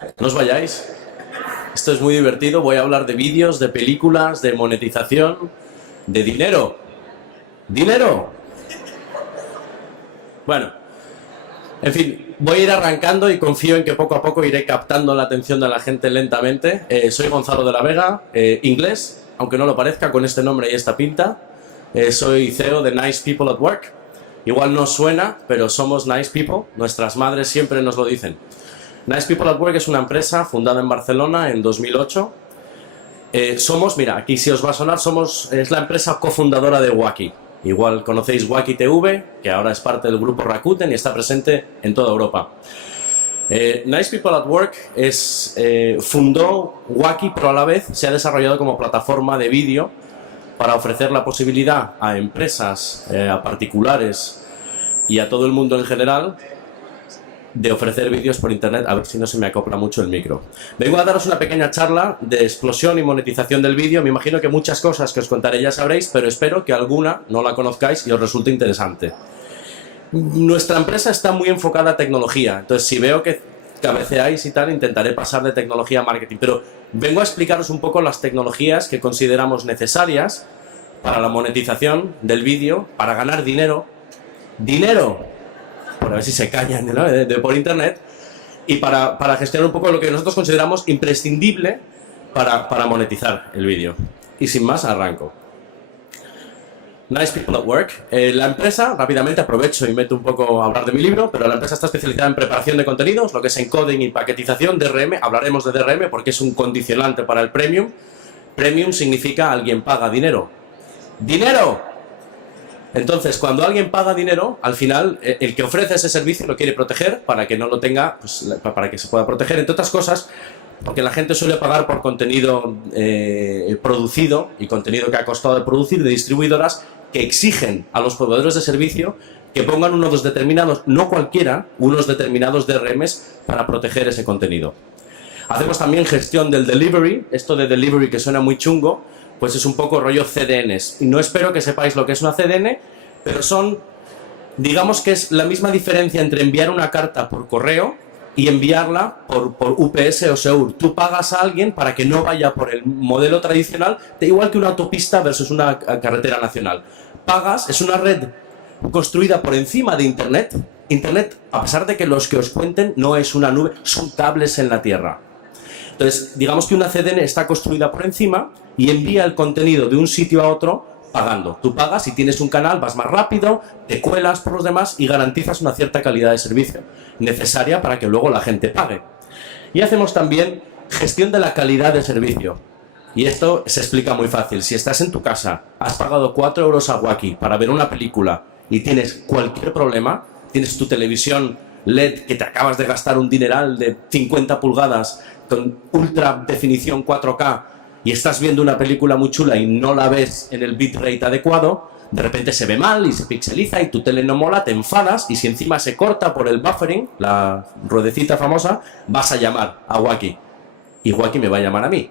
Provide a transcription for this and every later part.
No os vayáis. Esto es muy divertido. Voy a hablar de vídeos, de películas, de monetización, de dinero. ¡Dinero! Bueno, en fin, voy a ir arrancando y confío en que poco a poco iré captando la atención de la gente lentamente. Soy Gonzalo de la Vega, inglés, aunque no lo parezca, con este nombre y esta pinta. Soy CEO de Nice People at Work. Igual no suena, pero somos nice people. Nuestras madres siempre nos lo dicen. Nice People at Work es una empresa fundada en Barcelona en 2008. Mira, aquí sí os va a sonar, es la empresa cofundadora de Wacky. Igual conocéis Wacky TV, que ahora es parte del grupo Rakuten y está presente en toda Europa. Nice People at Work fundó Wacky, pero a la vez se ha desarrollado como plataforma de vídeo para ofrecer la posibilidad a empresas, a particulares y a todo el mundo en general de ofrecer vídeos por internet. A ver si no se me acopla mucho el micro. Vengo a daros una pequeña charla de explosión y monetización del vídeo. Me imagino que muchas cosas que os contaré ya sabréis, pero espero que alguna no la conozcáis y os resulte interesante. Nuestra empresa está muy enfocada a tecnología, entonces si veo que cabeceáis y tal, intentaré pasar de tecnología a marketing, pero vengo a explicaros un poco las tecnologías que consideramos necesarias para la monetización del vídeo, para ganar dinero, por a ver si se callan, ¿no? Por internet, y para gestionar un poco lo que nosotros consideramos imprescindible para monetizar el vídeo. Y sin más, arranco. Nice People at Work. La empresa, rápidamente aprovecho y meto un poco a hablar de mi libro, pero la empresa está especializada en preparación de contenidos, lo que es encoding y paquetización, DRM. Hablaremos de DRM porque es un condicionante para el Premium. Premium significa alguien paga dinero. ¡Dinero! Entonces, cuando alguien paga dinero, al final, el que ofrece ese servicio lo quiere proteger para que no lo tenga, pues, para que se pueda proteger, entre otras cosas, porque la gente suele pagar por contenido producido y contenido que ha costado de producir de distribuidoras que exigen a los proveedores de servicio que pongan unos determinados, no cualquiera, unos determinados DRMs para proteger ese contenido. Hacemos también gestión del delivery. Esto de delivery que suena muy chungo, pues es un poco rollo CDNs. Y no espero que sepáis lo que es una CDN, pero digamos que es la misma diferencia entre enviar una carta por correo y enviarla por UPS o SEUR. Tú pagas a alguien para que no vaya por el modelo tradicional, igual que una autopista versus una carretera nacional. Pagas, es una red construida por encima de Internet. Internet, a pesar de que los que os cuenten no es una nube, son cables en la tierra. Entonces, digamos que una CDN está construida por encima y envía el contenido de un sitio a otro pagando. Tú pagas y tienes un canal, vas más rápido, te cuelas por los demás y garantizas una cierta calidad de servicio necesaria para que luego la gente pague. Y hacemos también gestión de la calidad de servicio. Y esto se explica muy fácil. Si estás en tu casa, has pagado 4 euros a Wacky para ver una película y tienes cualquier problema, tienes tu televisión LED que te acabas de gastar un dineral de 50 pulgadas con ultra definición 4K y estás viendo una película muy chula y no la ves en el bitrate adecuado, de repente se ve mal y se pixeliza y tu tele no mola, te enfadas y si encima se corta por el buffering, la ruedecita famosa, vas a llamar a Wacky y Wacky me va a llamar a mí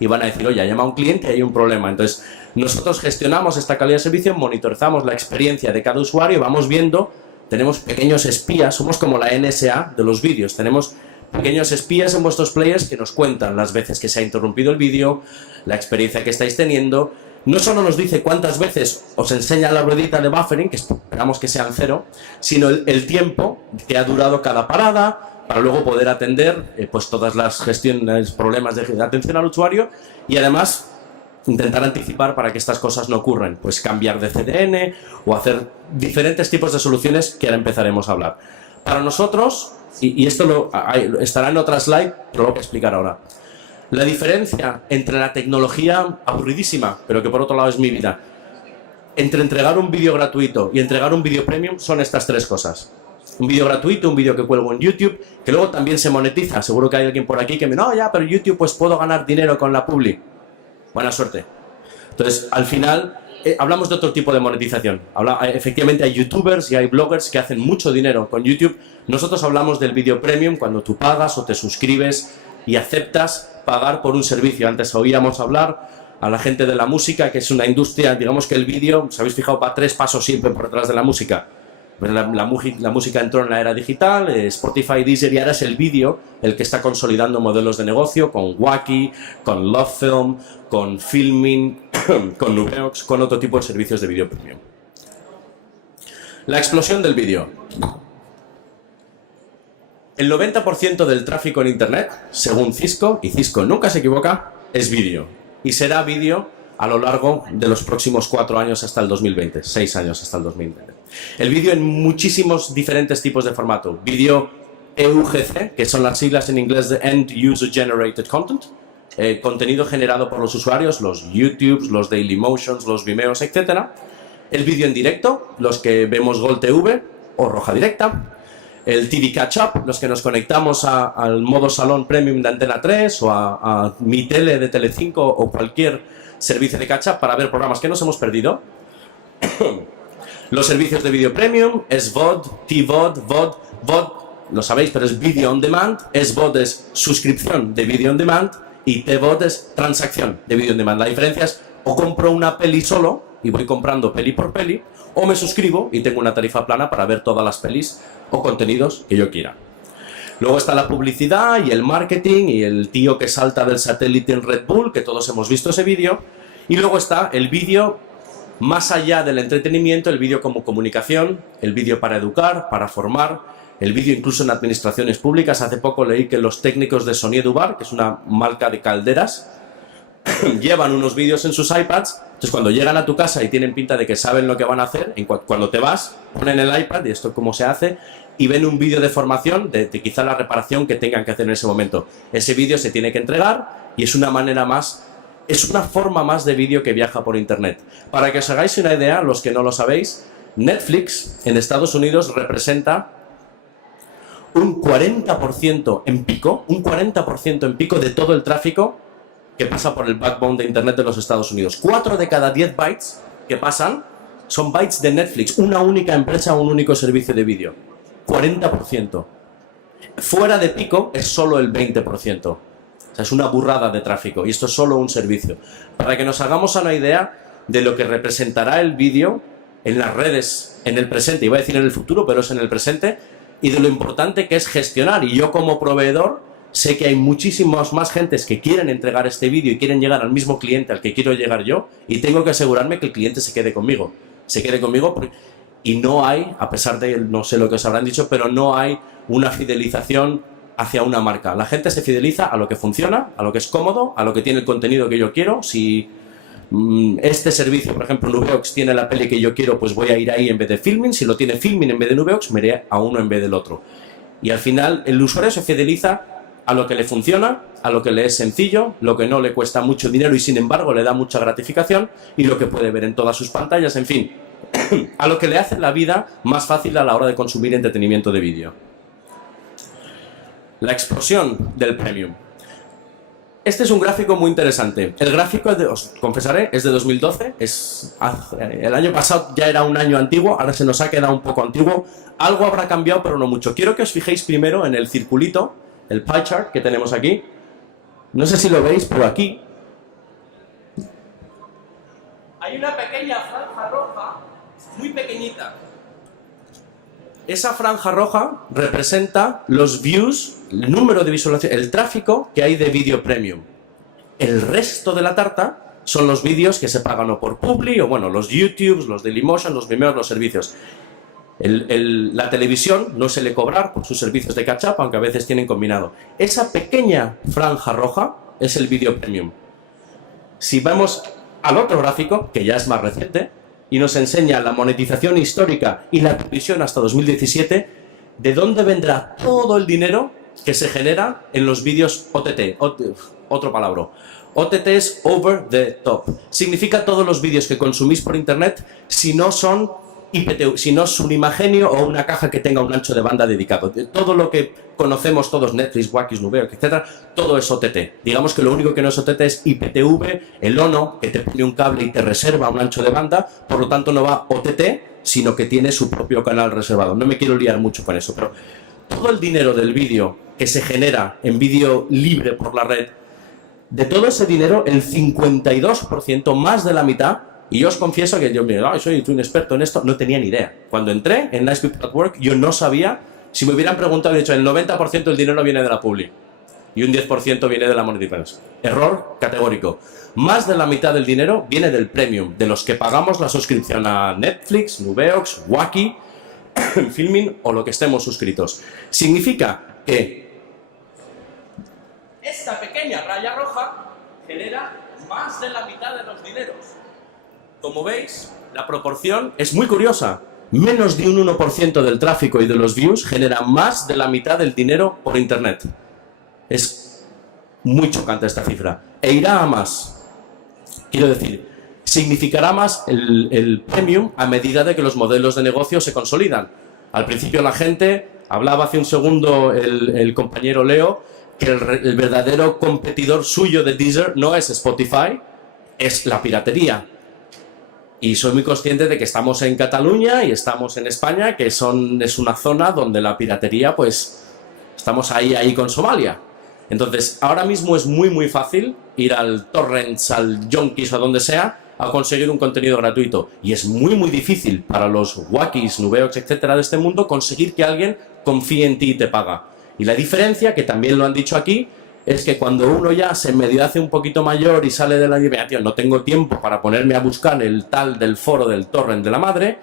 y van a decir, oye, llama a un cliente y hay un problema. Entonces nosotros gestionamos esta calidad de servicio, monitorizamos la experiencia de cada usuario, vamos viendo, tenemos pequeños espías, somos como la NSA de los vídeos, tenemos pequeños espías en vuestros players que nos cuentan las veces que se ha interrumpido el vídeo, la experiencia que estáis teniendo. No solo nos dice cuántas veces os enseña la ruedita de buffering, que esperamos que sean 0, sino el tiempo que ha durado cada parada, para luego poder atender pues todas las gestiones, problemas de atención al usuario y además intentar anticipar para que estas cosas no ocurran, pues cambiar de CDN o hacer diferentes tipos de soluciones que ahora empezaremos a hablar. Para nosotros, y esto estará en otra slide, pero lo voy a explicar ahora. La diferencia entre la tecnología aburridísima, pero que por otro lado es mi vida, entre entregar un vídeo gratuito y entregar un vídeo premium son estas 3 cosas. Un vídeo gratuito, un vídeo que cuelgo en YouTube, que luego también se monetiza. Seguro que hay alguien por aquí que me dice, no, ya, pero YouTube pues puedo ganar dinero con la publi. Buena suerte. Entonces, al final, hablamos de otro tipo de monetización. Efectivamente hay youtubers y hay bloggers que hacen mucho dinero con YouTube. Nosotros hablamos del vídeo premium cuando tú pagas o te suscribes y aceptas pagar por un servicio. Antes oíamos hablar a la gente de la música, que es una industria, digamos que el vídeo, ¿os habéis fijado? Va 3 pasos siempre por detrás de la música. La música entró en la era digital, Spotify, Deezer, y ahora es el vídeo el que está consolidando modelos de negocio con Wacky, con LoveFilm, con Filmin, con Nubeox, con otro tipo de servicios de vídeo premium. La explosión del vídeo. El 90% del tráfico en Internet, según Cisco, y Cisco nunca se equivoca, es vídeo. Y será vídeo a lo largo de los próximos 4 años hasta el 2020, 6 años hasta el 2020. El vídeo en muchísimos diferentes tipos de formato. Vídeo EUGC, que son las siglas en inglés de End User Generated Content, contenido generado por los usuarios, los YouTubes, los Dailymotions, los Vimeos, etc. El vídeo en directo, los que vemos Gol TV o Roja Directa. El TV Catch Up, los que nos conectamos al modo salón premium de Antena 3 o a Mi Tele de Telecinco o cualquier servicio de catch up para ver programas que nos hemos perdido. Los servicios de vídeo premium, SVOD, TVOD, VOD, VOD, lo sabéis, pero es Video On Demand, SVOD es suscripción de Video On Demand y TVOD es transacción de Video On Demand. La diferencia es o compro una peli solo y voy comprando peli por peli, o me suscribo y tengo una tarifa plana para ver todas las pelis o contenidos que yo quiera. Luego está la publicidad y el marketing y el tío que salta del satélite en Red Bull, que todos hemos visto ese vídeo. Y luego está el vídeo más allá del entretenimiento, el vídeo como comunicación, el vídeo para educar, para formar, el vídeo incluso en administraciones públicas. Hace poco leí que los técnicos de Sony Edubar, que es una marca de calderas, llevan unos vídeos en sus iPads. Entonces cuando llegan a tu casa y tienen pinta de que saben lo que van a hacer, cuando te vas, ponen el iPad y esto es cómo se hace, y ven un vídeo de formación de quizá la reparación que tengan que hacer en ese momento. Ese vídeo se tiene que entregar y es una manera más, es una forma más de vídeo que viaja por internet. Para que os hagáis una idea, los que no lo sabéis, Netflix en Estados Unidos representa un 40% en pico, de todo el tráfico que pasa por el backbone de internet de los Estados Unidos. 4 de cada 10 bytes que pasan son bytes de Netflix, una única empresa, un único servicio de vídeo. 40%. Fuera de pico es solo el 20%. O sea, es una burrada de tráfico y esto es solo un servicio. Para que nos hagamos una idea de lo que representará el vídeo en las redes en el presente, iba a decir en el futuro, pero es en el presente, y de lo importante que es gestionar. Y yo como proveedor sé que hay muchísimas más gentes que quieren entregar este vídeo y quieren llegar al mismo cliente al que quiero llegar yo, y tengo que asegurarme que el cliente se quede conmigo. Y no hay, a pesar de, no sé lo que os habrán dicho, pero no hay una fidelización hacia una marca. La gente se fideliza a lo que funciona, a lo que es cómodo, a lo que tiene el contenido que yo quiero. Si este servicio, por ejemplo, Nubeox tiene la peli que yo quiero, pues voy a ir ahí en vez de Filmin. Si lo tiene Filmin en vez de Nubeox, me iré a uno en vez del otro. Y al final el usuario se fideliza a lo que le funciona, a lo que le es sencillo, lo que no le cuesta mucho dinero y sin embargo le da mucha gratificación, y lo que puede ver en todas sus pantallas, en fin, a lo que le hace la vida más fácil a la hora de consumir entretenimiento de vídeo. La explosión del premium. Este es un gráfico muy interesante. El gráfico, os confesaré, es de 2012. El año pasado ya era un año antiguo, ahora se nos ha quedado un poco antiguo. Algo habrá cambiado, pero no mucho. Quiero que os fijéis primero en el circulito, el pie chart que tenemos aquí. No sé si lo veis, pero aquí hay una pequeña franja roja, muy pequeñita. Esa franja roja representa los views, el número de visualizaciones, el tráfico que hay de vídeo premium. El resto de la tarta son los vídeos que se pagan o por Publi, o bueno, los YouTubes, los Dailymotion, los Vimeos, los servicios. La televisión no se le cobrar por sus servicios de catch-up, aunque a veces tienen combinado. Esa pequeña franja roja es el vídeo premium. Si vamos al otro gráfico, que ya es más reciente, y nos enseña la monetización histórica y la previsión hasta 2017, ¿de dónde vendrá todo el dinero que se genera en los vídeos OTT? Otro palabra. OTT es Over the Top. Significa todos los vídeos que consumís por internet si no son IPTV, si no es un imagenio o una caja que tenga un ancho de banda dedicado. Todo lo que conocemos todos, Netflix, Wacky, Nubeox, etc., todo es OTT. Digamos que lo único que no es OTT es IPTV, el ONO, que te pone un cable y te reserva un ancho de banda, por lo tanto no va OTT, sino que tiene su propio canal reservado. No me quiero liar mucho con eso, pero todo el dinero del vídeo que se genera en vídeo libre por la red, de todo ese dinero, el 52%, más de la mitad, Y yo os confieso que yo soy un experto en esto, no tenía ni idea. Cuando entré en Nice People at Work, yo no sabía, si me hubieran preguntado, he dicho, el 90% del dinero viene de la publi y un 10% viene de la monetización. Error categórico. Más de la mitad del dinero viene del premium, de los que pagamos la suscripción a Netflix, Nubeox, Wacky, Filmin o lo que estemos suscritos. Significa que esta pequeña raya roja genera más de la mitad de los dineros. Como veis, la proporción es muy curiosa. Menos de un 1% del tráfico y de los views genera más de la mitad del dinero por internet. Es muy chocante esta cifra. E irá a más. Quiero decir, significará más el premium a medida de que los modelos de negocio se consolidan. Al principio la gente, hablaba hace un segundo el compañero Leo, que el verdadero competidor suyo de Deezer no es Spotify, es la piratería. Y soy muy consciente de que estamos en Cataluña y estamos en España, que es una zona donde la piratería, pues, estamos ahí con Somalia. Entonces, ahora mismo es muy fácil ir al Torrents, al Yonkis o a donde sea, a conseguir un contenido gratuito. Y es muy difícil para los Wackys, Nubeox, etcétera, de este mundo, conseguir que alguien confíe en ti y te paga. Y la diferencia, que también lo han dicho aquí, es que cuando uno ya se medio hace un poquito mayor y sale de la idea, tío, no tengo tiempo para ponerme a buscar el tal del foro del torrent de la madre,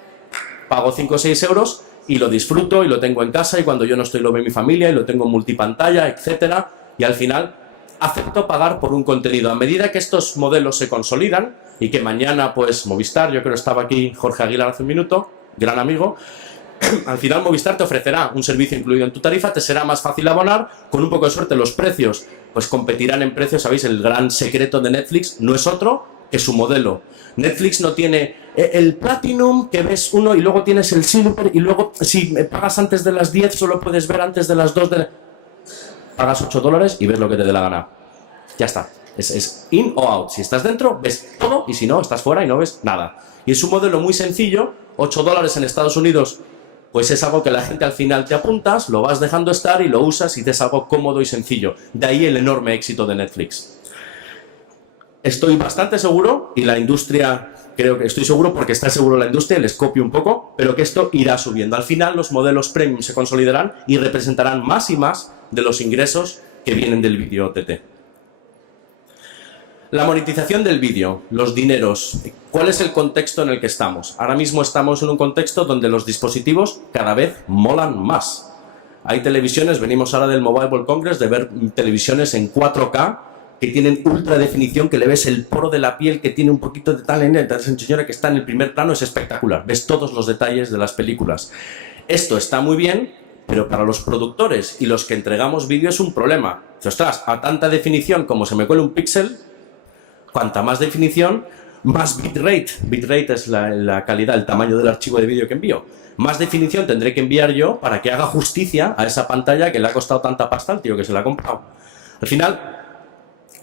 pago 5 o 6 euros y lo disfruto y lo tengo en casa y cuando yo no estoy lo ve mi familia y lo tengo en multipantalla, etcétera, y al final acepto pagar por un contenido. A medida que estos modelos se consolidan y que mañana, pues, Movistar, yo creo que estaba aquí Jorge Aguilar hace un minuto, gran amigo, al final Movistar te ofrecerá un servicio incluido en tu tarifa, te será más fácil abonar, con un poco de suerte los precios pues competirán en precios. Sabéis, el gran secreto de Netflix no es otro que su modelo. Netflix no tiene el Platinum, que ves uno, y luego tienes el Silver, y luego si pagas antes de las 10 solo puedes ver antes de las 2 de... Pagas $8 y ves lo que te dé la gana. Ya está. Es in o out. Si estás dentro, ves todo, y si no, estás fuera y no ves nada. Y es un modelo muy sencillo. $8 en Estados Unidos, pues es algo que la gente al final te apuntas, lo vas dejando estar y lo usas y te es algo cómodo y sencillo. De ahí el enorme éxito de Netflix. Estoy bastante seguro, y la industria, creo que estoy seguro porque está seguro la industria, les copio un poco, pero que esto irá subiendo. Al final los modelos premium se consolidarán y representarán más y más de los ingresos que vienen del vídeo OTT. La monetización del vídeo, los dineros. ¿Cuál es el contexto en el que estamos? Ahora mismo estamos en un contexto donde los dispositivos cada vez molan más. Hay televisiones, venimos ahora del Mobile World Congress, de ver televisiones en 4K que tienen ultra definición, que le ves el poro de la piel, que tiene un poquito de tal, señora, que está en el primer plano, es espectacular. Ves todos los detalles de las películas. Esto está muy bien, pero para los productores y los que entregamos vídeo es un problema. Ostras, a tanta definición como se me cuele un píxel, cuanta más definición, más bitrate. Bitrate es la calidad, el tamaño del archivo de vídeo que envío. Más definición tendré que enviar yo para que haga justicia a esa pantalla que le ha costado tanta pasta al tío que se la ha comprado. Al final,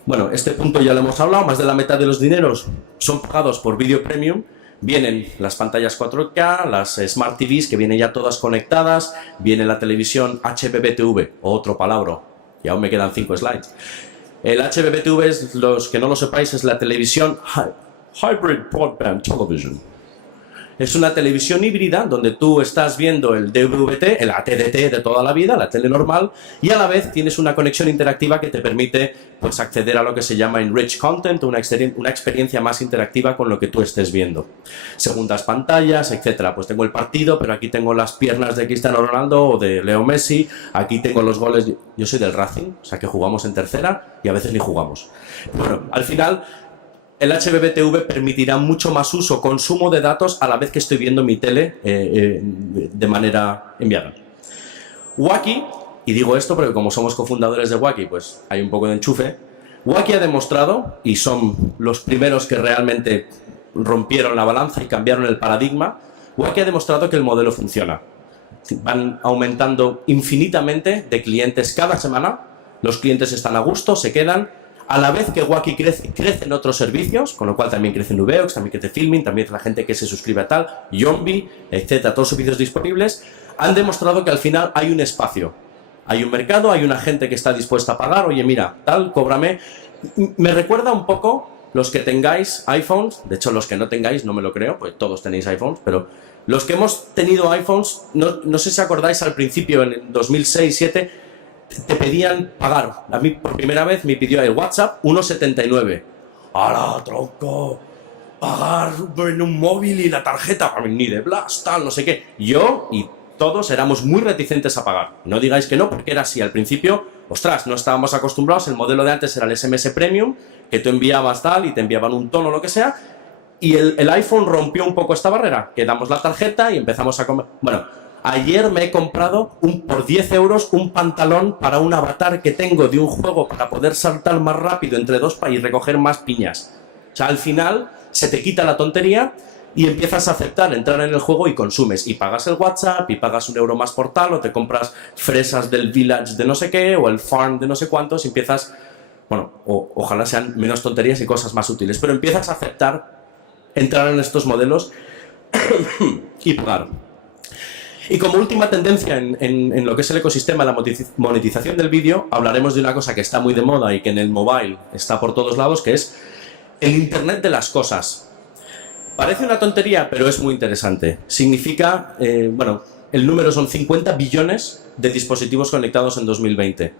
bueno, este punto ya lo hemos hablado, más de la mitad de los dineros son pagados por vídeo premium. Vienen las pantallas 4K, las Smart TVs que vienen ya todas conectadas, viene la televisión HbbTV, otro palabra, y aún me quedan 5 slides. El HbbTV, los que no lo sepáis, es la televisión Hybrid Broadband Television. Es una televisión híbrida donde tú estás viendo el DVB-T, el TDT de toda la vida, la tele normal, y a la vez tienes una conexión interactiva que te permite, pues, acceder a lo que se llama Enriched Content, una experiencia más interactiva con lo que tú estés viendo. Segundas pantallas, etcétera. Pues tengo el partido, pero aquí tengo las piernas de Cristiano Ronaldo o de Leo Messi, aquí tengo los goles. Yo soy del Racing, o sea que jugamos en tercera y a veces ni jugamos. Bueno, al final el HbbTV permitirá mucho más uso, consumo de datos a la vez que estoy viendo mi tele de manera enviada. Wacky, y digo esto porque como somos cofundadores de Wacky, pues hay un poco de enchufe. Wacky ha demostrado, y son los primeros que realmente rompieron la balanza y cambiaron el paradigma, Wacky ha demostrado que el modelo funciona. Van aumentando infinitamente de clientes cada semana, los clientes están a gusto, se quedan. A la vez que Wacky crecen otros servicios, con lo cual también crece Nubeox, también crece Filmin, también la gente que se suscribe a tal, Yombi, etcétera, todos los servicios disponibles, han demostrado que al final hay un espacio, hay un mercado, hay una gente que está dispuesta a pagar, oye mira, tal, cóbrame. Me recuerda un poco los que tengáis iPhones, de hecho los que no tengáis, no me lo creo, pues todos tenéis iPhones, pero los que hemos tenido iPhones, no sé si acordáis al principio, en 2006-2007, te pedían pagar. A mí por primera vez me pidió el WhatsApp 1,79. ¡Hala, tronco! Pagar en un móvil y la tarjeta, ni de Blast, tal, no sé qué. Yo y todos éramos muy reticentes a pagar. No digáis que no, porque era así. Al principio, ostras, no estábamos acostumbrados. El modelo de antes era el SMS Premium, que tú enviabas tal y te enviaban un tono o lo que sea. Y el iPhone rompió un poco esta barrera, que damos la tarjeta y empezamos a comer. Bueno, ayer me he comprado por 10 euros un pantalón para un avatar que tengo de un juego para poder saltar más rápido entre dos y recoger más piñas. O sea, al final se te quita la tontería y empiezas a aceptar, entrar en el juego y consumes. Y pagas el WhatsApp y pagas €1 más por tal, o te compras fresas del Village de no sé qué, o el Farm de no sé cuántos, y empiezas, bueno, ojalá sean menos tonterías y cosas más útiles, pero empiezas a aceptar entrar en estos modelos y pagar. Y como última tendencia en lo que es el ecosistema, la monetización del vídeo, hablaremos de una cosa que está muy de moda y que en el mobile está por todos lados, que es el Internet de las cosas. Parece una tontería, pero es muy interesante. Significa, bueno, el número son 50 billones de dispositivos conectados en 2020.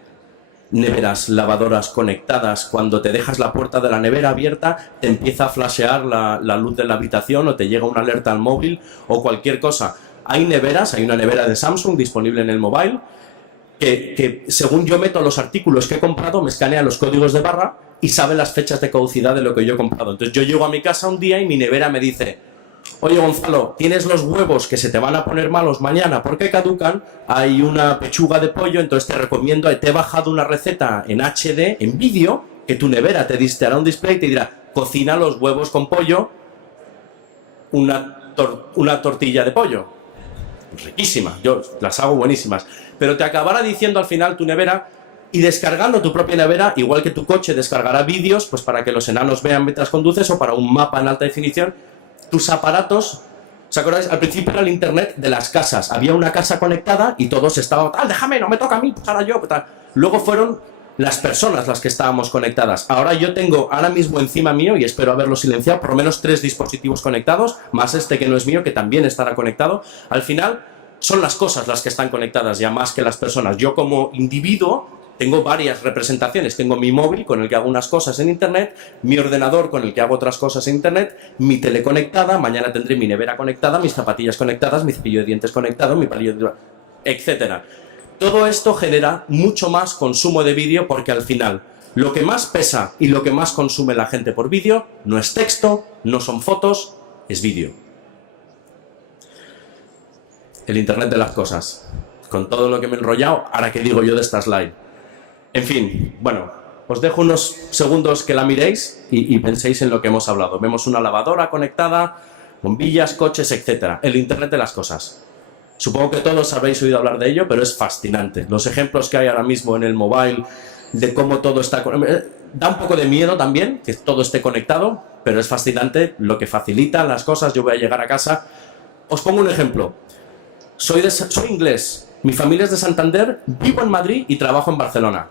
Neveras, lavadoras conectadas. Cuando te dejas la puerta de la nevera abierta, te empieza a flashear la luz de la habitación, o te llega una alerta al móvil o cualquier cosa. Hay neveras, hay una nevera de Samsung disponible en el mobile que según yo meto los artículos que he comprado, me escanea los códigos de barra y sabe las fechas de caducidad de lo que yo he comprado. Entonces yo llego a mi casa un día y mi nevera me dice: oye, Gonzalo, tienes los huevos que se te van a poner malos mañana porque caducan, hay una pechuga de pollo, entonces te recomiendo, te he bajado una receta en HD, en vídeo, que tu nevera te hará un display y te dirá: cocina los huevos con pollo, una tortilla de pollo. Riquísima, yo las hago buenísimas, pero te acabará diciendo al final tu nevera, y descargando tu propia nevera, igual que tu coche descargará vídeos, pues para que los enanos vean mientras conduces, o para un mapa en alta definición. Tus aparatos, ¿os acordáis? Al principio era el Internet de las casas, había una casa conectada y todos estaban, déjame, no me toca a mí, pues ahora yo, tal. Luego fueron las personas las que estábamos conectadas. Ahora yo tengo ahora mismo encima mío, y espero haberlo silenciado, por lo menos 3 dispositivos conectados, más este que no es mío, que también estará conectado. Al final son las cosas las que están conectadas ya más que las personas. Yo como individuo tengo varias representaciones. Tengo mi móvil con el que hago unas cosas en Internet, mi ordenador con el que hago otras cosas en Internet, mi tele conectada, mañana tendré mi nevera conectada, mis zapatillas conectadas, mi cepillo de dientes conectado, mi palillo de... etcétera. Todo esto genera mucho más consumo de vídeo, porque al final lo que más pesa y lo que más consume la gente por vídeo no es texto, no son fotos, es vídeo. El Internet de las cosas. Con todo lo que me he enrollado, ahora que digo yo de esta slide. En fin, bueno, os dejo unos segundos que la miréis y penséis en lo que hemos hablado. Vemos una lavadora conectada, bombillas, coches, etcétera. El Internet de las cosas. Supongo que todos habréis oído hablar de ello, pero es fascinante. Los ejemplos que hay ahora mismo en el mobile de cómo todo está... Da un poco de miedo también que todo esté conectado, pero es fascinante lo que facilitan las cosas. Yo voy a llegar a casa. Os pongo un ejemplo. Soy inglés, mi familia es de Santander, vivo en Madrid y trabajo en Barcelona.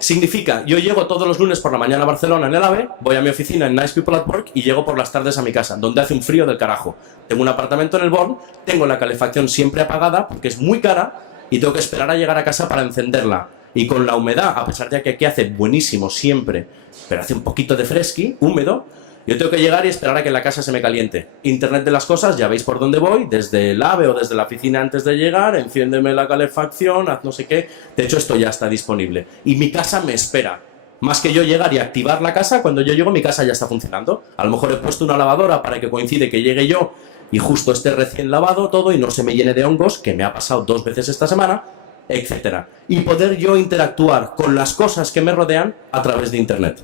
Significa, yo llego todos los lunes por la mañana a Barcelona en el AVE, voy a mi oficina en Nice People at Work y llego por las tardes a mi casa, donde hace un frío del carajo. Tengo un apartamento en el Born, tengo la calefacción siempre apagada porque es muy cara y tengo que esperar a llegar a casa para encenderla. Y con la humedad, a pesar de que aquí hace buenísimo siempre, pero hace un poquito de fresqui, húmedo, yo tengo que llegar y esperar a que la casa se me caliente. Internet de las cosas, ya veis por dónde voy, desde el AVE o desde la oficina antes de llegar, enciéndeme la calefacción, haz no sé qué. De hecho, esto ya está disponible. Y mi casa me espera. Más que yo llegar y activar la casa, cuando yo llego mi casa ya está funcionando. A lo mejor he puesto una lavadora para que coincide que llegue yo y justo esté recién lavado todo y no se me llene de hongos, que me ha pasado 2 veces esta semana, etcétera. Y poder yo interactuar con las cosas que me rodean a través de Internet.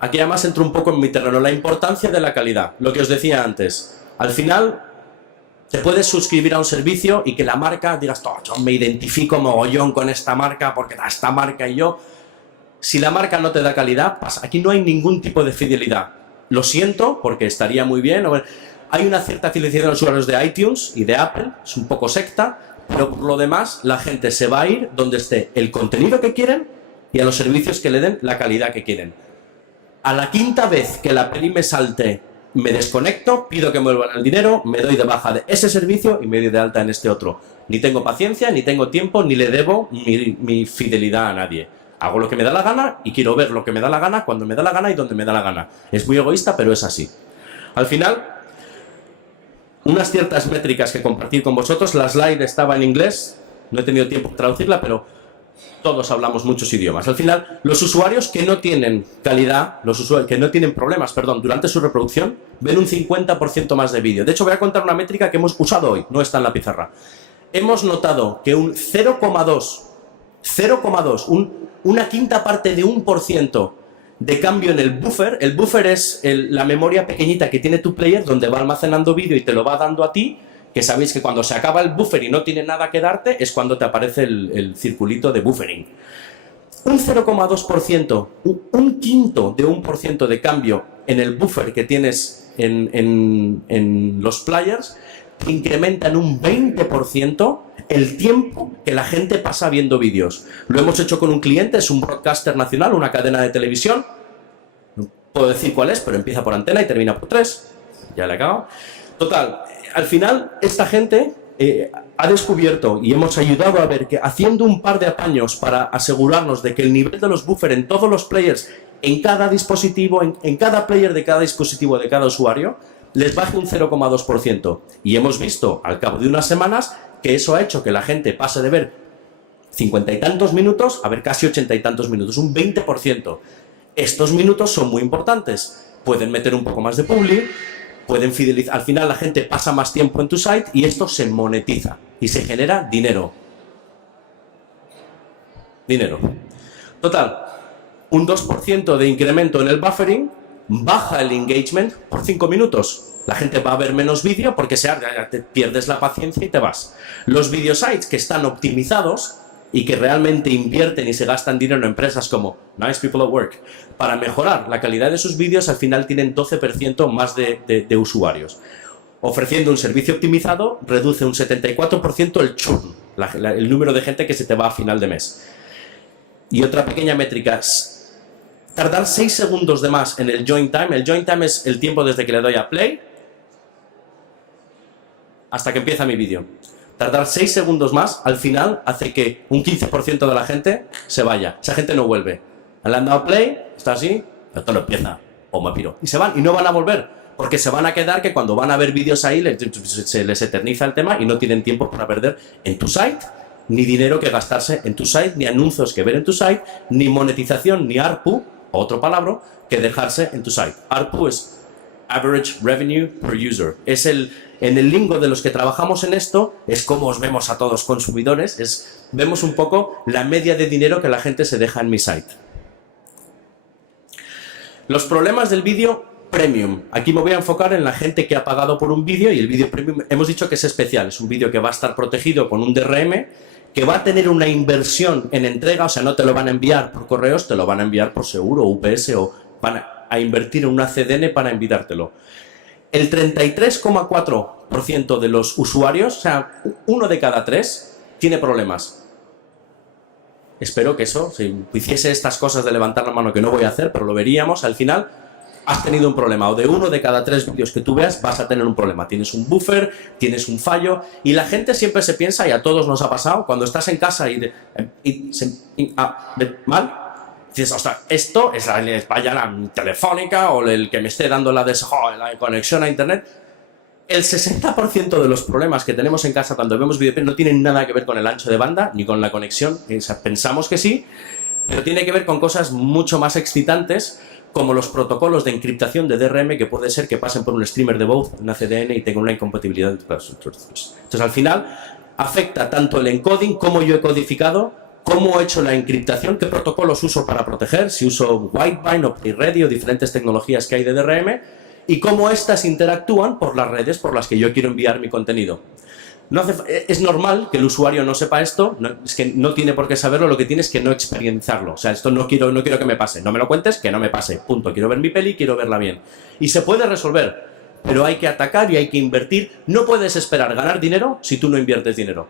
Aquí además entro un poco en mi terreno, la importancia de la calidad, lo que os decía antes. Al final, te puedes suscribir a un servicio y que la marca digas: yo me identifico mogollón con esta marca porque da esta marca y yo. Si la marca no te da calidad, pasa. Aquí no hay ningún tipo de fidelidad. Lo siento, porque estaría muy bien. Hay una cierta fidelización de los usuarios de iTunes y de Apple, es un poco secta, pero por lo demás la gente se va a ir donde esté el contenido que quieren y a los servicios que le den la calidad que quieren. A la quinta vez que la peli me salte, me desconecto, pido que me vuelvan el dinero, me doy de baja de ese servicio y me doy de alta en este otro. Ni tengo paciencia, ni tengo tiempo, ni le debo mi fidelidad a nadie. Hago lo que me da la gana y quiero ver lo que me da la gana, cuando me da la gana y donde me da la gana. Es muy egoísta, pero es así. Al final, unas ciertas métricas que compartir con vosotros. La slide estaba en inglés, no he tenido tiempo de traducirla, pero todos hablamos muchos idiomas. Al final, los usuarios que no tienen calidad, los usuarios que no tienen problemas, perdón, durante su reproducción, ven un 50% más de vídeo. De hecho, voy a contar una métrica que hemos usado hoy, no está en la pizarra. Hemos notado que un 0,2, una quinta parte de 1% de cambio en el buffer. El buffer es la memoria pequeñita que tiene tu player, donde va almacenando vídeo y te lo va dando a ti, que sabéis que cuando se acaba el buffer y no tiene nada que darte, es cuando te aparece el circulito de buffering. Un 0,2%, un quinto de 1% de cambio en el buffer que tienes en los players, incrementa en un 20% el tiempo que la gente pasa viendo vídeos. Lo hemos hecho con un cliente, es un broadcaster nacional, una cadena de televisión. No puedo decir cuál es, pero empieza por Antena y termina por 3. Ya le he acabado. Total, al final esta gente ha descubierto y hemos ayudado a ver que haciendo un par de apaños para asegurarnos de que el nivel de los buffer en todos los players, en cada dispositivo, en cada player de cada dispositivo de cada usuario, les baje un 0,2%. Y hemos visto al cabo de unas semanas que eso ha hecho que la gente pase de ver 50 y tantos minutos a ver casi 80 y tantos minutos, un 20%. Estos minutos son muy importantes. Pueden meter un poco más de publi, pueden fidelizar. Al final la gente pasa más tiempo en tu site y esto se monetiza y se genera dinero. Dinero. Total, un 2% de incremento en el buffering, baja el engagement por 5 minutos. La gente va a ver menos vídeo porque te pierdes la paciencia y te vas. Los video sites que están optimizados y que realmente invierten y se gastan dinero en empresas como Nice People at Work para mejorar la calidad de sus vídeos, al final tienen 12% más de usuarios. Ofreciendo un servicio optimizado, reduce un 74% el churn, el número de gente que se te va a final de mes. Y otra pequeña métrica, tardar 6 segundos de más en el join time. El join time es el tiempo desde que le doy a play hasta que empieza mi vídeo. Tardar 6 segundos más, al final, hace que un 15% de la gente se vaya. Esa gente no vuelve. Le han dado play, está así, esto no empieza, o me piro. Y se van, y no van a volver, porque se van a quedar que cuando van a ver vídeos ahí se les eterniza el tema y no tienen tiempo para perder en tu site, ni dinero que gastarse en tu site, ni anuncios que ver en tu site, ni monetización, ni ARPU, otro palabra, que dejarse en tu site. ARPU es Average Revenue Per User. Es en el lingo de los que trabajamos en esto, es como os vemos a todos consumidores, vemos un poco la media de dinero que la gente se deja en mi site. Los problemas del vídeo premium. Aquí me voy a enfocar en la gente que ha pagado por un vídeo, y el vídeo premium hemos dicho que es especial. Es un vídeo que va a estar protegido con un DRM, que va a tener una inversión en entrega, o sea, no te lo van a enviar por correos, te lo van a enviar por seguro, UPS, o van a invertir en una CDN para enviártelo. El 33,4% de los usuarios, o sea, 1 de cada 3, tiene problemas. Espero que eso, si hiciese estas cosas de levantar la mano, que no voy a hacer, pero lo veríamos, al final has tenido un problema. O de 1 de cada 3 vídeos que tú veas vas a tener un problema. Tienes un buffer, tienes un fallo, y la gente siempre se piensa, y a todos nos ha pasado, cuando estás en casa mal, dices, ostras, esto es vaya la telefónica o el que me esté dando la conexión a internet. El 60% de los problemas que tenemos en casa cuando vemos videos no tienen nada que ver con el ancho de banda ni con la conexión. O sea, pensamos que sí, pero tiene que ver con cosas mucho más excitantes, como los protocolos de encriptación de DRM, que puede ser que pasen por un streamer de voz, una CDN, y tengan una incompatibilidad. Entonces, al final, afecta tanto el encoding, cómo yo he codificado, cómo he hecho la encriptación, qué protocolos uso para proteger, si uso Whitevine o PlayReady o diferentes tecnologías que hay de DRM, y cómo éstas interactúan por las redes por las que yo quiero enviar mi contenido. Es normal que el usuario no sepa esto, es que no tiene por qué saberlo, lo que tiene es que no experienciarlo. O sea, esto no quiero que me pase, no me lo cuentes, que no me pase, punto. Quiero ver mi peli, quiero verla bien. Y se puede resolver, pero hay que atacar y hay que invertir. No puedes esperar ganar dinero si tú no inviertes dinero.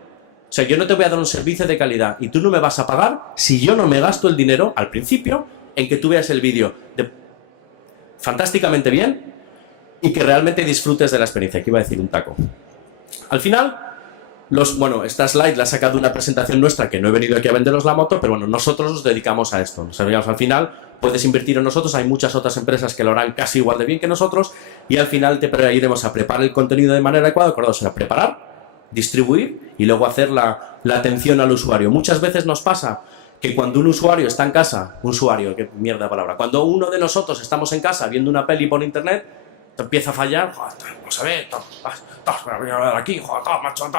O sea, yo no te voy a dar un servicio de calidad y tú no me vas a pagar si yo no me gasto el dinero al principio en que tú veas el vídeo fantásticamente bien y que realmente disfrutes de la experiencia. Aquí iba a decir un taco. Al final, esta slide la he sacado de una presentación nuestra que no he venido aquí a venderos la moto, pero bueno, nosotros nos dedicamos a esto. Al final, puedes invertir en nosotros, hay muchas otras empresas que lo harán casi igual de bien que nosotros y al final te iremos a preparar el contenido de manera adecuada, acordaos, a preparar, distribuir y luego hacer la atención al usuario. Muchas veces nos pasa que cuando un usuario está en casa, qué mierda de palabra, cuando uno de nosotros estamos en casa viendo una peli por internet, te empieza a fallar, no se ve, aquí, macho,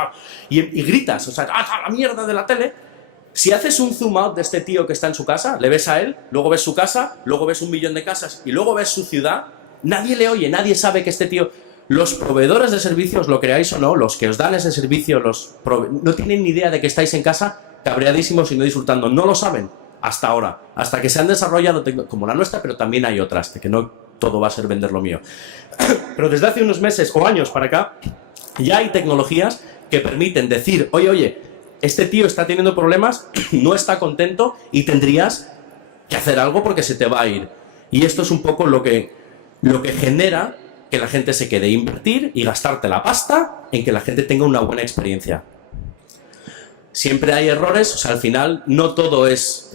y gritas, o sea, la mierda de la tele. Si haces un zoom out de este tío que está en su casa, le ves a él, luego ves su casa, luego ves 1 millón de casas y luego ves su ciudad, nadie le oye, nadie sabe que este tío... Los proveedores de servicios, lo creáis o no, los que os dan ese servicio, no tienen ni idea de que estáis en casa cabreadísimos y no disfrutando. No lo saben hasta ahora, hasta que se han desarrollado como la nuestra, pero también hay otras, de que no todo va a ser vender lo mío. Pero desde hace unos meses o años para acá, ya hay tecnologías que permiten decir, oye, este tío está teniendo problemas, no está contento y tendrías que hacer algo porque se te va a ir. Y esto es un poco lo que genera que la gente se quede, invertir y gastarte la pasta en que la gente tenga una buena experiencia. Siempre hay errores, o sea, al final no todo es...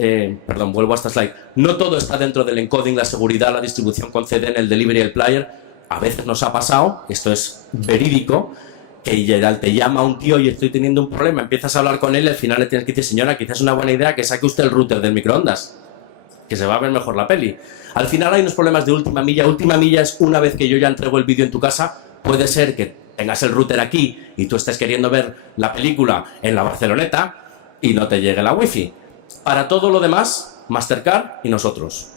vuelvo a esta slide. No todo está dentro del encoding, la seguridad, la distribución con CDN, el delivery, el player. A veces nos ha pasado, esto es verídico, que te llama un tío y estoy teniendo un problema, empiezas a hablar con él y al final le tienes que decir, señora, quizás es una buena idea que saque usted el router del microondas, que se va a ver mejor la peli. Al final hay unos problemas de última milla. Última milla es una vez que yo ya entrego el vídeo en tu casa, puede ser que tengas el router aquí y tú estés queriendo ver la película en la Barceloneta y no te llegue la wifi. Para todo lo demás, Mastercard y nosotros.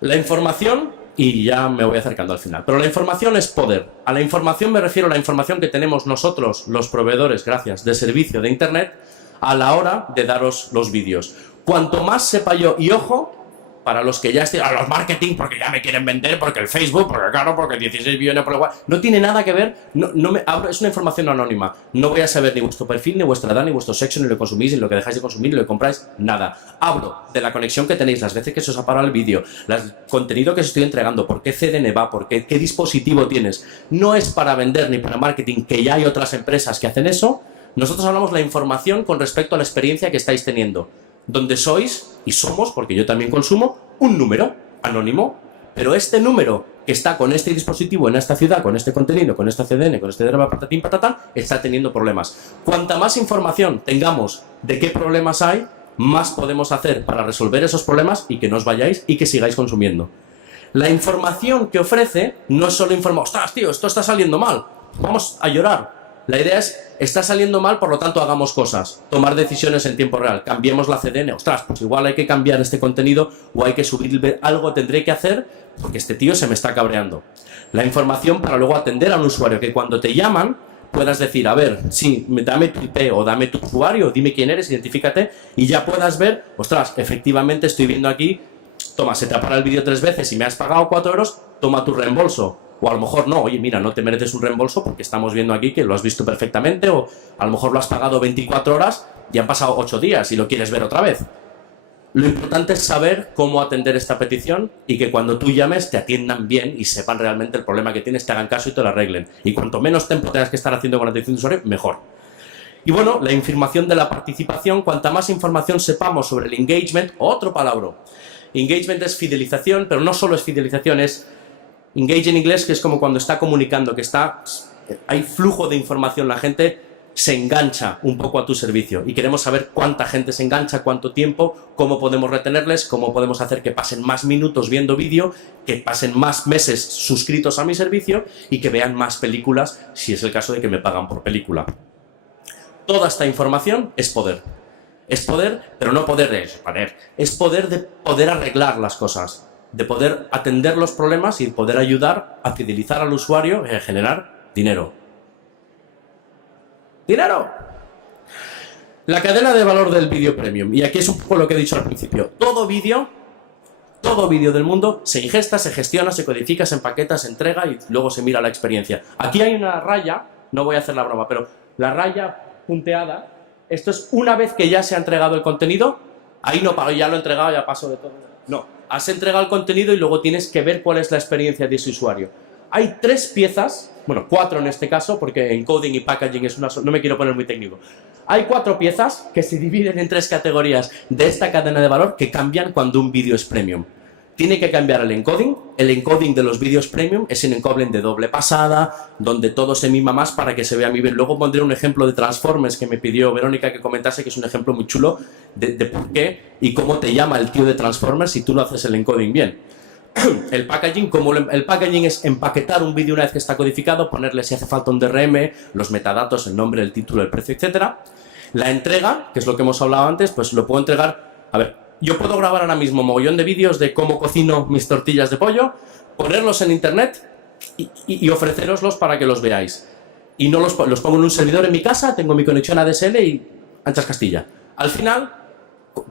La información, y ya me voy acercando al final, pero la información es poder. A la información me refiero a la información que tenemos nosotros, los proveedores, gracias, de servicio de Internet, a la hora de daros los vídeos. Cuanto más sepa yo, y ojo, para los que ya estén, a los marketing, porque ya me quieren vender, porque el Facebook, porque claro, porque 16 billones por igual, no tiene nada que ver, es una información anónima, no voy a saber ni vuestro perfil, ni vuestra edad, ni vuestro sexo, ni lo consumís, ni lo que dejáis de consumir, ni lo que compráis, nada. Hablo de la conexión que tenéis, las veces que se os ha parado el vídeo, el contenido que os estoy entregando, por qué CDN va, qué dispositivo tienes. No es para vender ni para marketing, que ya hay otras empresas que hacen eso. Nosotros hablamos de la información con respecto a la experiencia que estáis teniendo, donde sois, y somos, porque yo también consumo, un número anónimo, pero este número que está con este dispositivo en esta ciudad, con este contenido, con esta CDN, con este drama patatín patatán, está teniendo problemas. Cuanta más información tengamos de qué problemas hay, más podemos hacer para resolver esos problemas y que no os vayáis y que sigáis consumiendo. La información que ofrece no es solo informar, ostras, tío, esto está saliendo mal, vamos a llorar. La idea es, está saliendo mal, por lo tanto hagamos cosas, tomar decisiones en tiempo real, cambiemos la CDN, ostras, pues igual hay que cambiar este contenido o hay que subir, algo tendré que hacer porque este tío se me está cabreando. La información para luego atender a un usuario, que cuando te llaman puedas decir, a ver, sí, dame tu IP o dame tu usuario, dime quién eres, identifícate y ya puedas ver, ostras, efectivamente estoy viendo aquí, toma, se te ha parado el vídeo 3 veces y me has pagado 4 euros, toma tu reembolso. O a lo mejor no, oye, mira, no te mereces un reembolso porque estamos viendo aquí que lo has visto perfectamente, o a lo mejor lo has pagado 24 horas y han pasado 8 días y lo quieres ver otra vez. Lo importante es saber cómo atender esta petición y que cuando tú llames te atiendan bien y sepan realmente el problema que tienes, te hagan caso y te lo arreglen. Y cuanto menos tiempo tengas que estar haciendo con la atención de usuario, mejor. Y bueno, la información de la participación, cuanta más información sepamos sobre el engagement, otro palabra. Engagement es fidelización, pero no solo es fidelización, es engage en inglés, que es como cuando está comunicando, que hay flujo de información, la gente se engancha un poco a tu servicio y queremos saber cuánta gente se engancha, cuánto tiempo, cómo podemos retenerles, cómo podemos hacer que pasen más minutos viendo vídeo, que pasen más meses suscritos a mi servicio y que vean más películas, si es el caso de que me pagan por película. Toda esta información es poder. Es poder, pero no poder de poder. Es poder de poder arreglar las cosas, de poder atender los problemas y poder ayudar a fidelizar al usuario y a generar dinero. ¡Dinero! La cadena de valor del vídeo premium. Y aquí es un poco lo que he dicho al principio. Todo vídeo del mundo se ingesta, se gestiona, se codifica, se empaqueta, se entrega y luego se mira la experiencia. Aquí hay una raya, no voy a hacer la broma, pero la raya punteada, esto es una vez que ya se ha entregado el contenido, ahí no pago, ya lo he entregado, ya paso de todo. No, has entregado el contenido y luego tienes que ver cuál es la experiencia de ese usuario. Hay 3 piezas, bueno, 4 en este caso, porque encoding y packaging es una, no me quiero poner muy técnico. Hay 4 piezas que se dividen en 3 categorías de esta cadena de valor que cambian cuando un vídeo es premium. Tiene que cambiar el encoding de los vídeos premium es un encoding de doble pasada, donde todo se mima más para que se vea muy bien. Luego pondré un ejemplo de Transformers que me pidió Verónica que comentase, que es un ejemplo muy chulo de por qué y cómo te llama el tío de Transformers si tú lo haces el encoding bien. El packaging, el packaging es empaquetar un vídeo una vez que está codificado, ponerle si hace falta un DRM, los metadatos, el nombre, el título, el precio, etc. La entrega, que es lo que hemos hablado antes, pues lo puedo entregar, a ver, yo puedo grabar ahora mismo mogollón de vídeos de cómo cocino mis tortillas de pollo, ponerlos en internet y ofreceroslos para que los veáis. Y no los pongo en un servidor en mi casa, tengo mi conexión ADSL y anchas Castilla. Al final,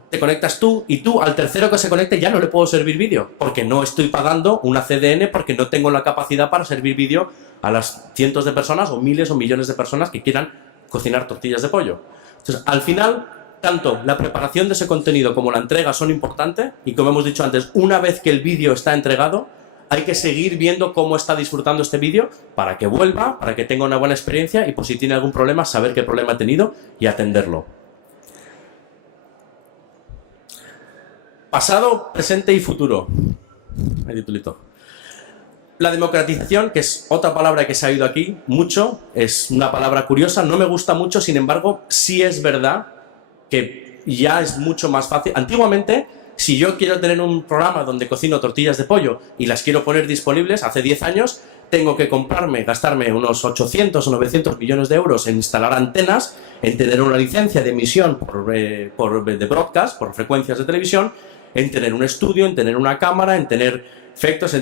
te conectas tú y tú al tercero que se conecte ya no le puedo servir vídeo, porque no estoy pagando una CDN porque no tengo la capacidad para servir vídeo a las cientos de personas o miles o millones de personas que quieran cocinar tortillas de pollo. Entonces, al final, tanto la preparación de ese contenido como la entrega son importantes y, como hemos dicho antes, una vez que el vídeo está entregado, hay que seguir viendo cómo está disfrutando este vídeo para que vuelva, para que tenga una buena experiencia y, por si tiene algún problema, saber qué problema ha tenido y atenderlo. Pasado, presente y futuro. El titulito. La democratización, que es otra palabra que se ha oído aquí mucho, es una palabra curiosa, no me gusta mucho, sin embargo, sí es verdad que ya es mucho más fácil. Antiguamente, si yo quiero tener un programa donde cocino tortillas de pollo y las quiero poner disponibles, hace 10 años, tengo que gastarme unos 800 o 900 millones de euros en instalar antenas, en tener una licencia de emisión de broadcast, por frecuencias de televisión, en tener un estudio, en tener una cámara, en tener efectos,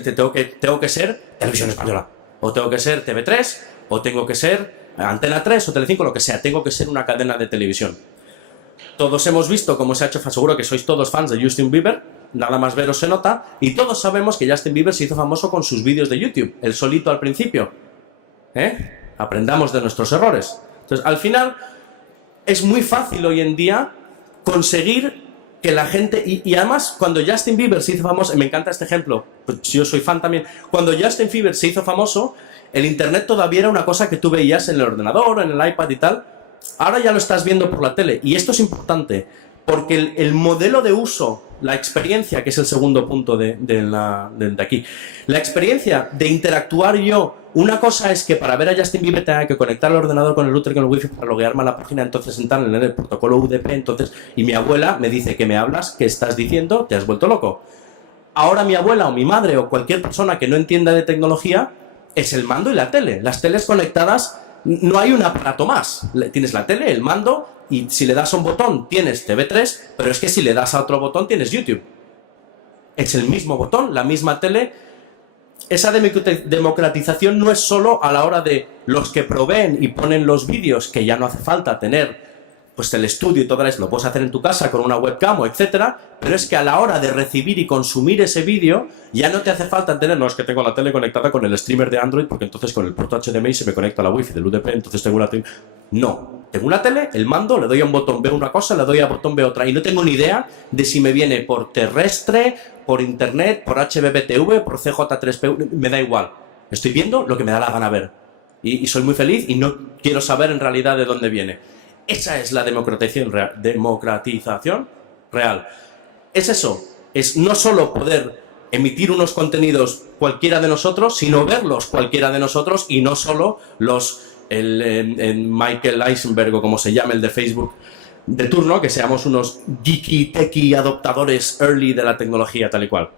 tengo que ser Televisión Española, o tengo que ser TV3, o tengo que ser Antena 3 o Telecinco, lo que sea, tengo que ser una cadena de televisión. Todos hemos visto cómo se ha hecho, seguro que sois todos fans de Justin Bieber, nada más veros se nota, y todos sabemos que Justin Bieber se hizo famoso con sus vídeos de YouTube, él solito al principio. Aprendamos de nuestros errores. Entonces, al final, es muy fácil hoy en día conseguir que la gente, y además cuando Justin Bieber se hizo famoso, me encanta este ejemplo, pues yo soy fan también, cuando Justin Bieber se hizo famoso, el internet todavía era una cosa que tú veías en el ordenador, en el iPad y tal. Ahora ya lo estás viendo por la tele, y esto es importante, porque el modelo de uso, la experiencia, que es el segundo punto de aquí, la experiencia de interactuar yo, una cosa es que para ver a Justin Bieber tenga que conectar el ordenador con el router con el wifi para loguearme a la página, entonces entrar en el protocolo UDP, entonces, y mi abuela me dice que me hablas, que estás diciendo, te has vuelto loco. Ahora mi abuela o mi madre o cualquier persona que no entienda de tecnología es el mando y la tele, las teles conectadas. No hay un aparato más. Tienes la tele, el mando, y si le das a un botón tienes TV3, pero es que si le das a otro botón tienes YouTube. Es el mismo botón, la misma tele. Esa democratización no es solo a la hora de los que proveen y ponen los vídeos, que ya no hace falta tener pues el estudio y todo eso, lo puedes hacer en tu casa con una webcam o etcétera, pero es que a la hora de recibir y consumir ese vídeo ya no te hace falta tener, no es que tengo la tele conectada con el streamer de Android porque entonces con el puerto HDMI se me conecta a la wifi del UDP, entonces tengo una tele. No, tengo una tele, el mando, le doy a un botón, veo una cosa, le doy a botón, veo otra, y no tengo ni idea de si me viene por terrestre, por internet, por HbbTV, por CJ3P, me da igual. Estoy viendo lo que me da la gana ver. Y soy muy feliz y no quiero saber en realidad de dónde viene. Esa es la democratización real. Es eso, es no solo poder emitir unos contenidos cualquiera de nosotros, sino verlos cualquiera de nosotros y no solo el Michael Eisenberg o como se llame el de Facebook de turno, que seamos unos geeky, techy, adoptadores early de la tecnología tal y cual.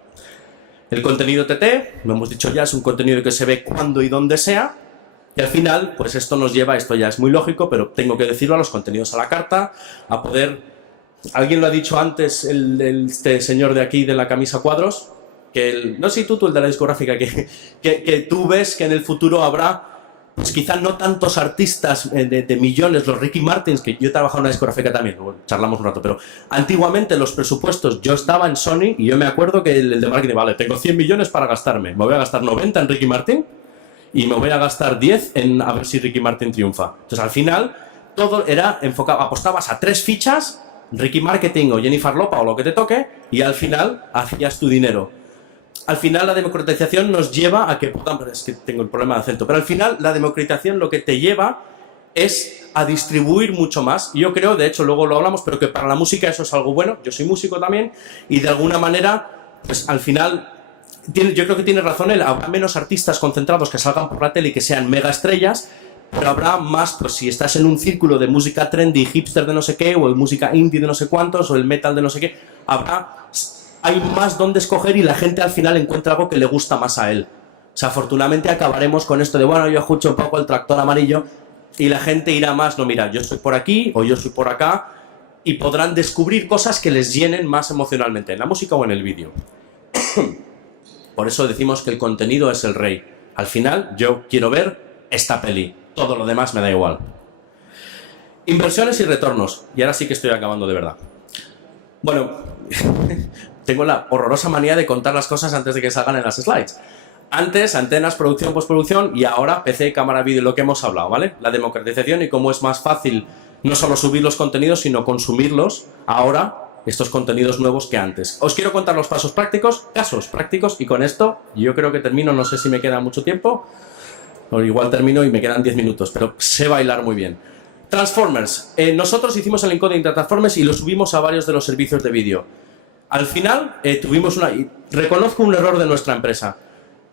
El contenido TT, lo hemos dicho ya, es un contenido que se ve cuando y donde sea. Y al final, pues esto nos lleva, esto ya es muy lógico, pero tengo que decirlo, a los contenidos a la carta, a poder... Alguien lo ha dicho antes, este señor de aquí de la camisa cuadros, que no sé si tú el de la discográfica, que tú ves que en el futuro habrá, pues quizás no tantos artistas de millones, los Ricky Martins, que yo he trabajado en una discográfica también, bueno, charlamos un rato, pero antiguamente los presupuestos, yo estaba en Sony y yo me acuerdo que el de marketing, vale, tengo 100 millones para gastarme, me voy a gastar 90 en Ricky Martin, y me voy a gastar 10 en a ver si Ricky Martin triunfa. Entonces, al final, todo era enfocado, apostabas a 3 fichas, Ricky Marketing o Jennifer Lopa o lo que te toque, y al final hacías tu dinero. Al final la democratización nos lleva a que, es que tengo el problema de acento, pero al final la democratización lo que te lleva es a distribuir mucho más. Y yo creo, de hecho luego lo hablamos, pero que para la música eso es algo bueno. Yo soy músico también y de alguna manera, pues al final, yo creo que tiene razón él, habrá menos artistas concentrados que salgan por la tele y que sean mega estrellas, pero habrá más, pues si estás en un círculo de música trendy, hipster de no sé qué, o de música indie de no sé cuántos, o el metal de no sé qué, hay más donde escoger y la gente al final encuentra algo que le gusta más a él. O sea, afortunadamente acabaremos con esto de, bueno, yo escucho un poco el Tractor Amarillo y la gente irá más, no, mira, yo soy por aquí o yo soy por acá, y podrán descubrir cosas que les llenen más emocionalmente, en la música o en el vídeo. Por eso decimos que el contenido es el rey. Al final, yo quiero ver esta peli. Todo lo demás me da igual. Inversiones y retornos. Y ahora sí que estoy acabando de verdad. Bueno, tengo la horrorosa manía de contar las cosas antes de que salgan en las slides. Antes, antenas, producción, postproducción, y ahora PC, cámara, vídeo, lo que hemos hablado, ¿vale? La democratización y cómo es más fácil no solo subir los contenidos, sino consumirlos ahora, estos contenidos nuevos, que antes. Os quiero contar los casos prácticos, y con esto yo creo que termino. No sé si me queda mucho tiempo, o igual termino y me quedan 10 minutos, pero sé bailar muy bien. Transformers. Nosotros hicimos el encoding de Transformers y lo subimos a varios de los servicios de vídeo. Al final tuvimos reconozco un error de nuestra empresa.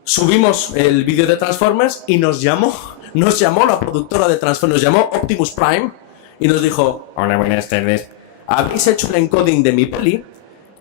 Subimos el vídeo de Transformers y nos llamó la productora de Transformers, nos llamó Optimus Prime y nos dijo: hola, buenas tardes, habéis hecho el encoding de mi peli,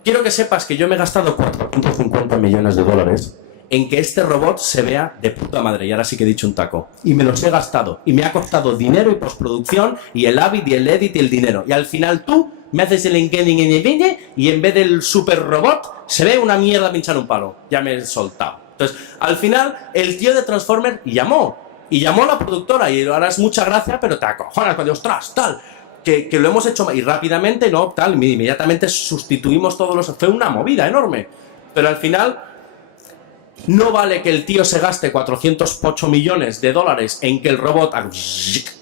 quiero que sepas que yo me he gastado 450 millones de dólares en que este robot se vea de puta madre, y ahora sí que he dicho un taco, y me los he gastado, y me ha costado dinero y postproducción, y el Avid, y el edit, y el dinero, y al final tú me haces el encoding en el vídeo y en vez del super robot se ve una mierda pinchar un palo. Ya me he soltado. Entonces, al final, el tío de Transformers llamó a la productora, y ahora es mucha gracia, pero te acojonas cuando, ostras, tal, que lo hemos hecho, y rápidamente, no, tal, inmediatamente sustituimos todos los... Fue una movida enorme, pero al final no vale que el tío se gaste 408 millones de dólares en que el robot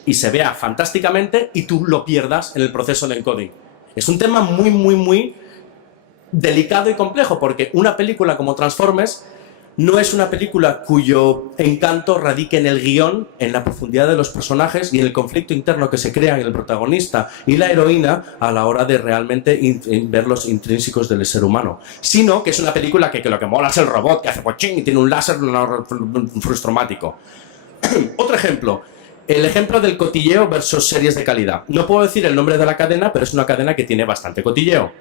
y se vea fantásticamente y tú lo pierdas en el proceso de encoding. Es un tema muy, muy, muy delicado y complejo, porque una película como Transformers no es una película cuyo encanto radique en el guión, en la profundidad de los personajes y en el conflicto interno que se crea en el protagonista y la heroína a la hora de realmente ver los intrínsecos del ser humano, sino que es una película que lo que mola es el robot que hace pochín y tiene un láser frustromático. Otro ejemplo, el ejemplo del cotilleo versus series de calidad. No puedo decir el nombre de la cadena, pero es una cadena que tiene bastante cotilleo.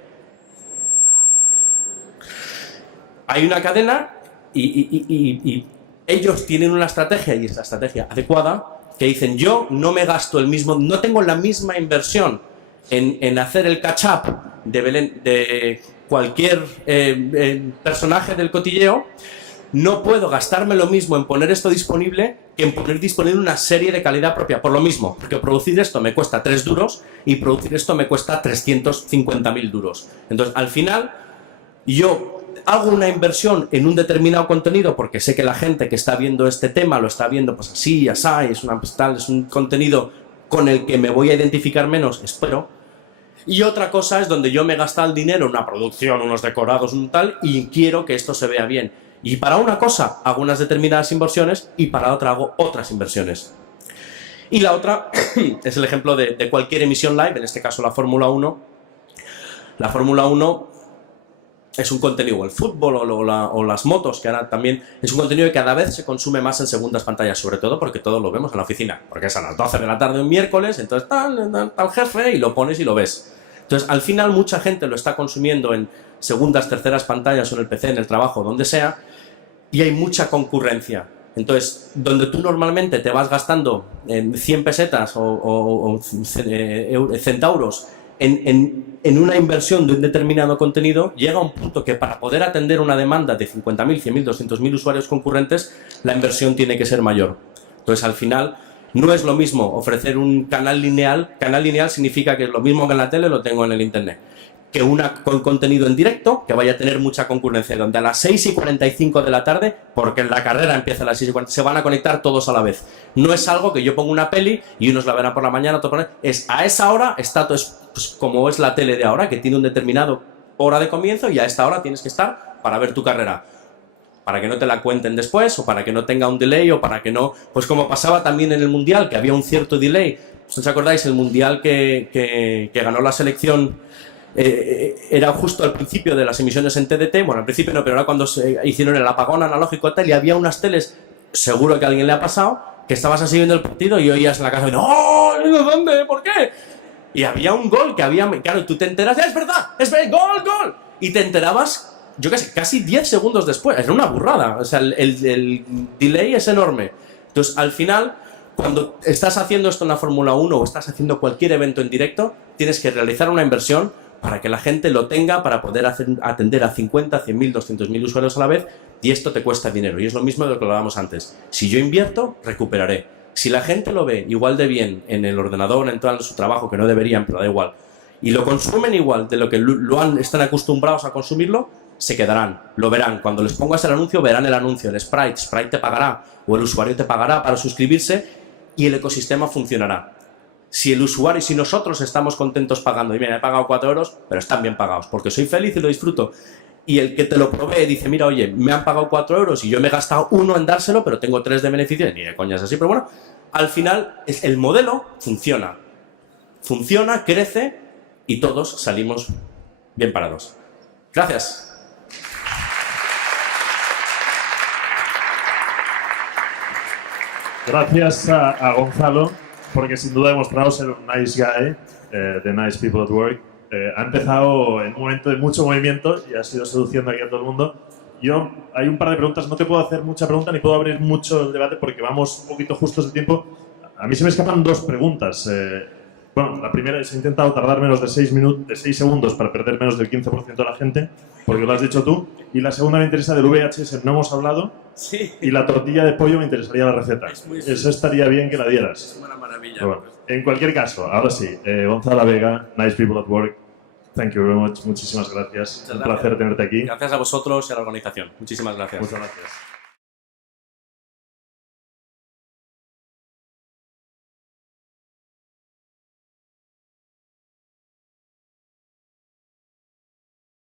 Hay una cadena y ellos tienen una estrategia, y es la estrategia adecuada, que dicen: yo no me gasto no tengo la misma inversión en hacer el catch-up de cualquier personaje del cotilleo, no puedo gastarme lo mismo en poner esto disponible que en poner disponible una serie de calidad propia, por lo mismo, porque producir esto me cuesta 3 duros y producir esto me cuesta 350.000 duros. Entonces, al final, yo hago una inversión en un determinado contenido porque sé que la gente que está viendo este tema lo está viendo pues así, así, es un contenido con el que me voy a identificar menos, espero. Y otra cosa es donde yo me gasto el dinero en una producción, unos decorados, un tal, y quiero que esto se vea bien. Y para una cosa hago unas determinadas inversiones y para otra hago otras inversiones. Y la otra es el ejemplo de cualquier emisión live, en este caso la Fórmula 1. La Fórmula 1 es un contenido, el fútbol o las motos, que ahora también es un contenido que cada vez se consume más en segundas pantallas, sobre todo porque todos lo vemos en la oficina, porque es a las 12 de la tarde un miércoles, entonces tal jefe y lo pones y lo ves. Entonces, al final mucha gente lo está consumiendo en segundas, terceras pantallas o en el PC, en el trabajo, donde sea, y hay mucha concurrencia. Entonces, donde tú normalmente te vas gastando 100 pesetas o centauros en una inversión de un determinado contenido, llega un punto que para poder atender una demanda de 50.000, 100.000, 200.000 usuarios concurrentes, la inversión tiene que ser mayor. Entonces, al final, no es lo mismo ofrecer un canal lineal. Canal lineal significa que es lo mismo que en la tele, lo tengo en el internet. que una con contenido en directo, que vaya a tener mucha concurrencia, donde a las 6:45 de la tarde, porque la carrera empieza a las 6:40, se van a conectar todos a la vez. No es algo que yo pongo una peli y unos la verán por la mañana, otros por la noche. Es a esa hora, está todo, pues, como es la tele de ahora, que tiene un determinado hora de comienzo y a esta hora tienes que estar para ver tu carrera. Para que no te la cuenten después, o para que no tenga un delay, o para que no... Pues como pasaba también en el Mundial, que había un cierto delay. ¿Os acordáis? El Mundial que ganó la selección era justo al principio de las emisiones en TDT. Bueno, al principio no, pero ahora cuando se hicieron el apagón analógico tal, y había unas teles, seguro que a alguien le ha pasado, que estabas así viendo el partido y oías en la casa, ¡oh! ¿Dónde? ¿Por qué? Y había un gol que había... Claro, tú te enteras, ¡es verdad! ¡Gol, gol! Y te enterabas... Yo qué sé, casi 10 segundos después. Era una burrada. O sea, el delay es enorme. Entonces, al final, cuando estás haciendo esto en la Fórmula 1 o estás haciendo cualquier evento en directo, tienes que realizar una inversión para que la gente lo tenga, para poder atender a 50, 100.000, 200.000 usuarios a la vez, y esto te cuesta dinero. Y es lo mismo de lo que hablábamos antes. Si yo invierto, recuperaré. Si la gente lo ve igual de bien en el ordenador, en todo su trabajo, que no deberían, pero da igual, y lo consumen igual de lo que están acostumbrados a consumirlo, se quedarán, lo verán. Cuando les pongas el anuncio, verán el anuncio. El Sprite te pagará, o el usuario te pagará para suscribirse, y el ecosistema funcionará. Si el usuario, si nosotros estamos contentos pagando, y mira, he pagado 4 euros, pero están bien pagados, porque soy feliz y lo disfruto. Y el que te lo provee dice, mira, oye, me han pagado 4 euros y yo me he gastado 1 en dárselo, pero tengo 3 de beneficio, ni de coñas así, pero bueno, al final el modelo funciona. Funciona, crece y todos salimos bien parados. Gracias. Gracias a Gonzalo, porque sin duda ha demostrado ser un nice guy, de Nice People at Work. Ha empezado en un momento de mucho movimiento y ha sido seduciendo aquí a todo el mundo. Hay un par de preguntas, no te puedo hacer mucha pregunta ni puedo abrir mucho el debate porque vamos un poquito justos de tiempo. A mí se me escapan 2 preguntas. Bueno, la primera es: he intentado tardar menos de 6 segundos para perder menos del 15% de la gente, porque lo has dicho tú. Y la segunda me interesa del VHS, no hemos hablado. Sí. Y la tortilla de pollo me interesaría la receta. Eso estaría bien que la dieras. Es una maravilla. Bueno, en cualquier caso, ahora sí, Gonzalo Vega, Nice People at Work, thank you very much, muchísimas gracias. Un placer tenerte aquí. Gracias a vosotros y a la organización. Muchísimas gracias. Muchas gracias.